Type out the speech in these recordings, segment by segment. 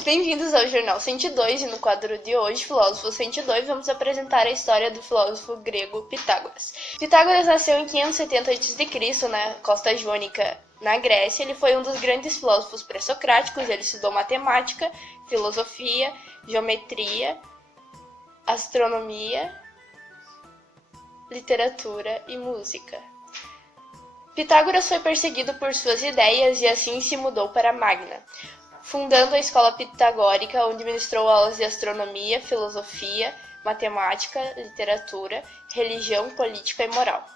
Bem-vindos ao Jornal 102 e no quadro de hoje, Filósofo 102, vamos apresentar a história do filósofo grego Pitágoras. Pitágoras nasceu em 570 a.C. na costa jônica, na Grécia. Ele foi um dos grandes filósofos pré-socráticos. Ele estudou matemática, filosofia, geometria, astronomia, literatura e música. Pitágoras foi perseguido por suas ideias e assim se mudou para Magna, fundando a escola pitagórica, onde ministrou aulas de astronomia, filosofia, matemática, literatura, religião, política e moral,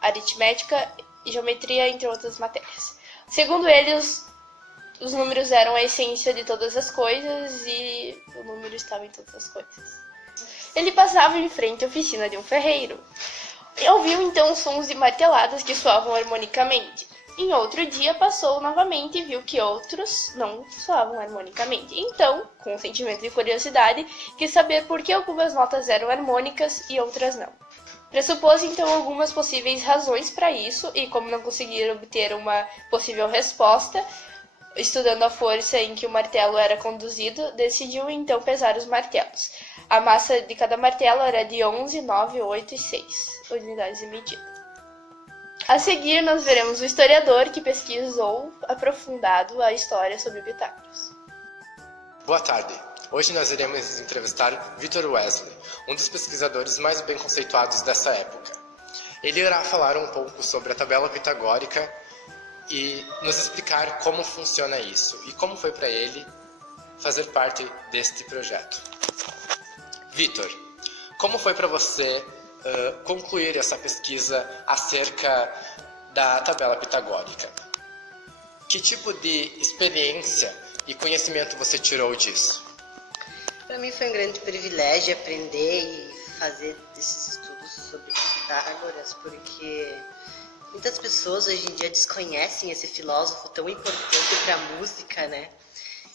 aritmética e geometria, entre outras matérias. Segundo ele, os números eram a essência de todas as coisas e o número estava em todas as coisas. Ele passava em frente à oficina de um ferreiro e ouviu então sons de marteladas que soavam harmonicamente. Em outro dia passou novamente e viu que outros não soavam harmonicamente. Então, com um sentimento de curiosidade, quis saber por que algumas notas eram harmônicas e outras não. Pressupôs então algumas possíveis razões para isso e, como não conseguir obter uma possível resposta, estudando a força em que o martelo era conduzido, decidiu então pesar os martelos. A massa de cada martelo era de 11, 9, 8 e 6 unidades de medida. A seguir, nós veremos o historiador que pesquisou aprofundado a história sobre Pitágoras. Boa tarde. Hoje nós iremos entrevistar Victor Wesley, um dos pesquisadores mais bem conceituados dessa época. Ele irá falar um pouco sobre a tabela pitagórica e nos explicar como funciona isso e como foi para ele fazer parte deste projeto. Victor, como foi para você concluir essa pesquisa acerca da tabela pitagórica? Que tipo de experiência e conhecimento você tirou disso? Para mim foi um grande privilégio aprender e fazer esses estudos sobre Pitágoras, porque muitas pessoas hoje em dia desconhecem esse filósofo tão importante para a música, né?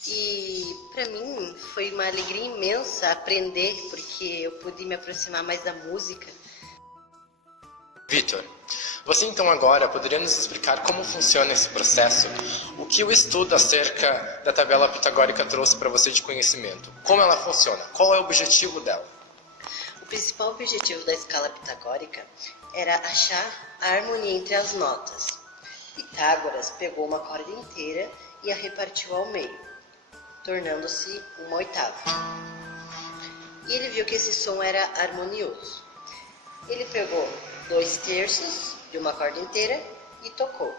E para mim foi uma alegria imensa aprender, porque eu pude me aproximar mais da música. Victor, você então agora poderia nos explicar como funciona esse processo? O que o estudo acerca da tabela pitagórica trouxe para você de conhecimento? Como ela funciona? Qual é o objetivo dela? O principal objetivo da escala pitagórica era achar a harmonia entre as notas. Pitágoras pegou uma corda inteira e a repartiu ao meio, tornando-se uma oitava. E ele viu que esse som era harmonioso. Ele pegou 2/3 de uma corda inteira e tocou.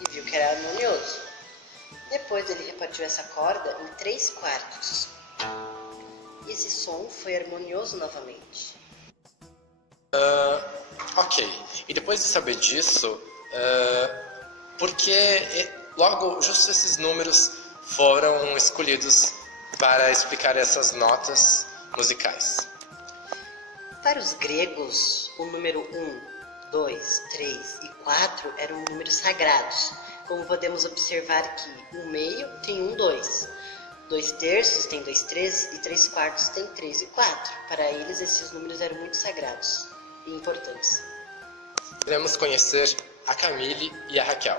E viu que era harmonioso. Depois ele repartiu essa corda em 3/4. E esse som foi harmonioso novamente. Ok. E depois de saber disso, por que logo justo esses números foram escolhidos para explicar essas notas musicais? Para os gregos, o número 1, 2, 3 e 4 eram números sagrados. Como podemos observar que 1/2 tem 1, 2. 2/3 tem 2, 3 e 3/4 tem 3 e 4. Para eles, esses números eram muito sagrados e importantes. Iremos conhecer a Camille e a Raquel.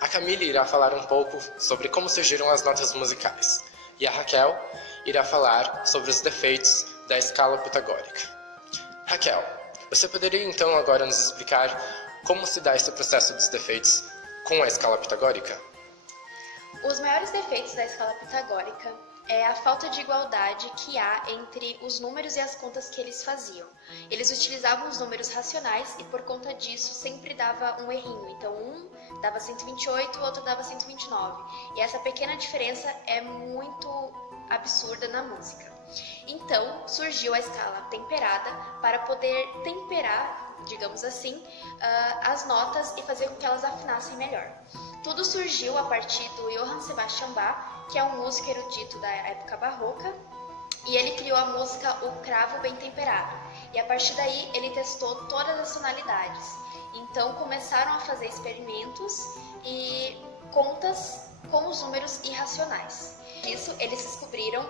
A Camille irá falar um pouco sobre como surgiram as notas musicais. E a Raquel irá falar sobre os defeitos da escala pitagórica. Raquel, você poderia então agora nos explicar como se dá esse processo dos defeitos com a escala pitagórica? Os maiores defeitos da escala pitagórica é a falta de igualdade que há entre os números e as contas que eles faziam. Eles utilizavam os números racionais e por conta disso sempre dava um errinho. Então um dava 128, o outro dava 129. E essa pequena diferença é muito absurda na música. Então surgiu a escala temperada para poder temperar, digamos assim, as notas e fazer com que elas afinassem melhor. Tudo surgiu a partir do Johann Sebastian Bach, que é um músico erudito da época barroca, e ele criou a música O Cravo Bem Temperado. E a partir daí ele testou todas as tonalidades. Então começaram a fazer experimentos e contas com os números irracionais. Isso, eles descobriram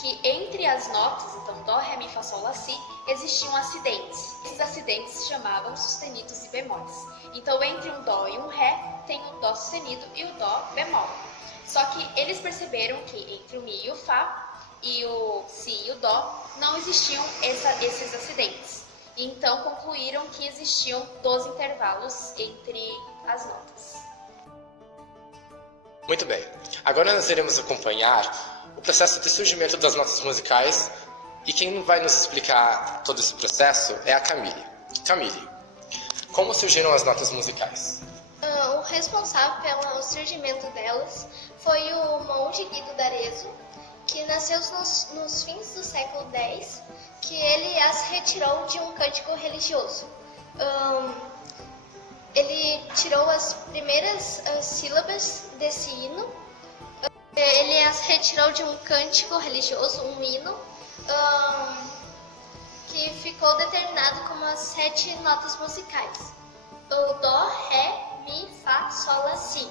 que entre as notas, então Dó, Ré, Mi, Fá, Sol, Lá, Si, existiam acidentes. Esses acidentes se chamavam sustenidos e bemóis. Então, entre um Dó e um Ré, tem o Dó sustenido e o Dó bemol. Só que eles perceberam que entre o Mi e o Fá, e o Si e o Dó, não existiam esses acidentes. Então concluíram que existiam 12 intervalos entre as notas. Muito bem. Agora nós iremos acompanhar o processo de surgimento das notas musicais e quem vai nos explicar todo esse processo é a Camille. Camille, como surgiram as notas musicais? O responsável pelo surgimento delas foi o monge Guido d'Arezzo, que nasceu nos fins do século X, que ele as retirou de um cântico religioso. Ele tirou as primeiras sílabas desse hino, ele as retirou de um cântico religioso, um hino, que ficou determinado como as 7 notas musicais. O Dó, Ré, Mi, Fá, Sol, Lá, Si.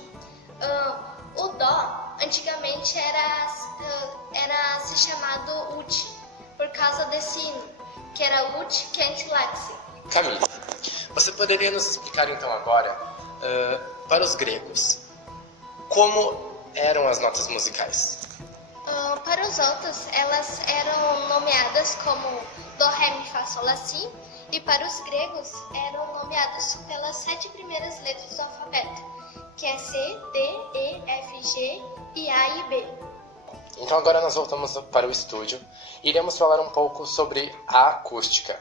O Dó, antigamente, era se chamado Ut, por causa desse hino, que era Ut Cant Laxi. Camille, você poderia nos explicar então agora, para os gregos, como eram as notas musicais? Para os outros, elas eram nomeadas como Dó, Ré, Mi, Fá, Sol, Lá, Si, e para os gregos eram nomeadas pelas 7 primeiras letras do alfabeto, que é C, D, E, F, G e A e B. Então agora nós voltamos para o estúdio e iremos falar um pouco sobre a acústica.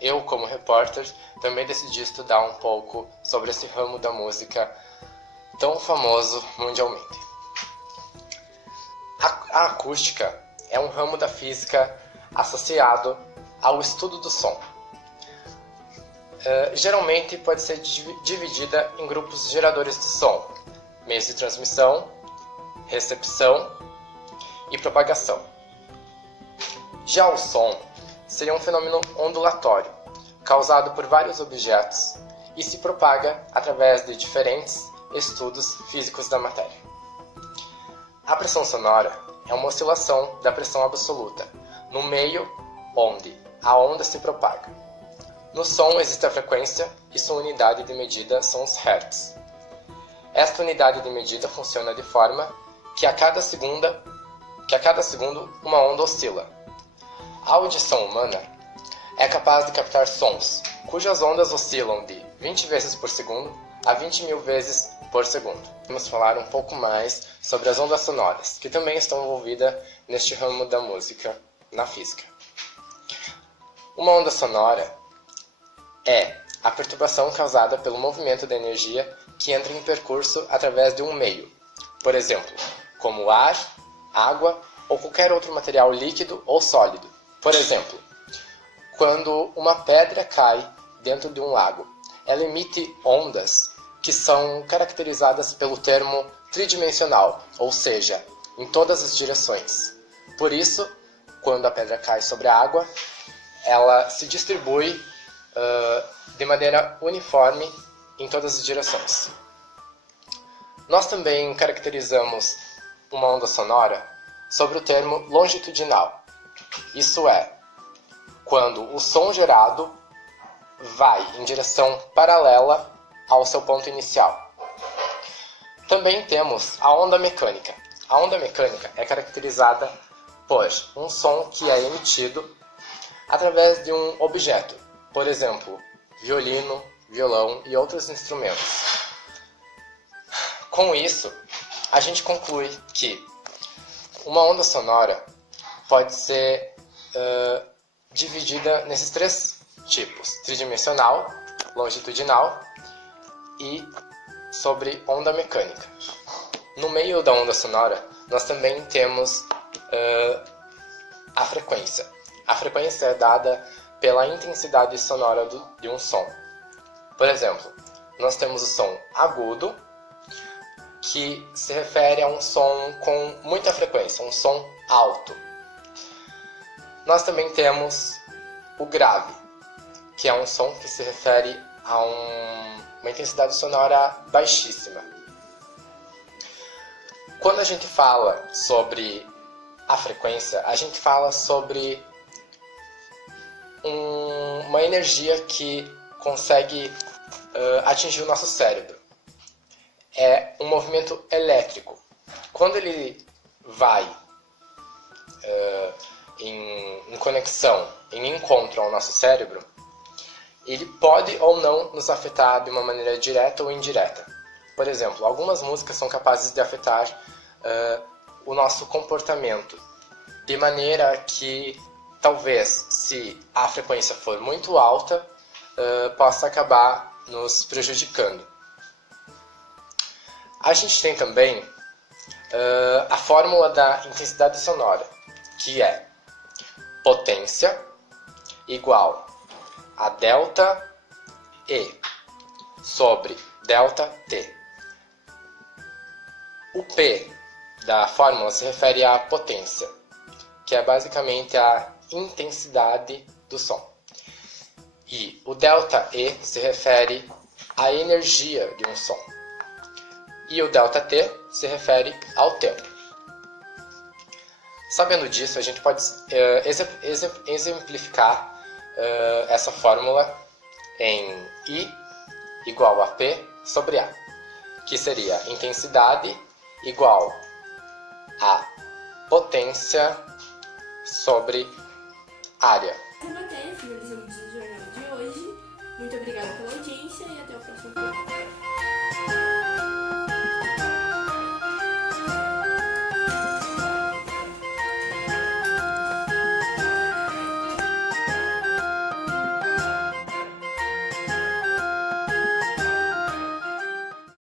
Eu, como repórter, também decidi estudar um pouco sobre esse ramo da música tão famoso mundialmente. A acústica é um ramo da física associado ao estudo do som. Geralmente pode ser dividida em grupos de geradores de som, meios de transmissão, recepção e propagação. Já o som seria um fenômeno ondulatório, causado por vários objetos e se propaga através de diferentes estudos físicos da matéria. A pressão sonora é uma oscilação da pressão absoluta no meio onde a onda se propaga. No som existe a frequência e sua unidade de medida são os hertz. Esta unidade de medida funciona de forma que a cada segundo uma onda oscila. A audição humana é capaz de captar sons cujas ondas oscilam de 20 vezes por segundo a 20.000 vezes por segundo. Vamos falar um pouco mais sobre as ondas sonoras, que também estão envolvidas neste ramo da música na física. Uma onda sonora é a perturbação causada pelo movimento da energia que entra em percurso através de um meio, por exemplo, como ar, água ou qualquer outro material líquido ou sólido. Por exemplo, quando uma pedra cai dentro de um lago, ela emite ondas que são caracterizadas pelo termo tridimensional, ou seja, em todas as direções. Por isso, quando a pedra cai sobre a água, ela se distribui de maneira uniforme em todas as direções. Nós também caracterizamos uma onda sonora sobre o termo longitudinal. Isso é, quando o som gerado vai em direção paralela ao seu ponto inicial. Também temos a onda mecânica. A onda mecânica é caracterizada por um som que é emitido através de um objeto, por exemplo, violino, violão e outros instrumentos. Com isso, a gente conclui que uma onda sonora pode ser dividida nesses 3 tipos: tridimensional, longitudinal e sobre onda mecânica. No meio da onda sonora, nós também temos a frequência. A frequência é dada pela intensidade sonora de um som. Por exemplo, nós temos o som agudo, que se refere a um som com muita frequência, um som alto. Nós também temos o grave, que é um som que se refere a uma intensidade sonora baixíssima. Quando a gente fala sobre a frequência, a gente fala sobre uma energia que consegue atingir o nosso cérebro. É um movimento elétrico quando ele vai em conexão, em encontro ao nosso cérebro, ele pode ou não nos afetar de uma maneira direta ou indireta. Por exemplo, algumas músicas são capazes de afetar o nosso comportamento, de maneira que talvez, se a frequência for muito alta, possa acabar nos prejudicando. A gente tem também a fórmula da intensidade sonora, que é potência igual a delta E sobre delta T. O P da fórmula se refere à potência, que é basicamente a intensidade do som. E o delta E se refere à energia de um som. E o delta T se refere ao tempo. Sabendo disso, a gente pode exemplificar essa fórmula em I igual a P sobre A, que seria intensidade igual a potência sobre área.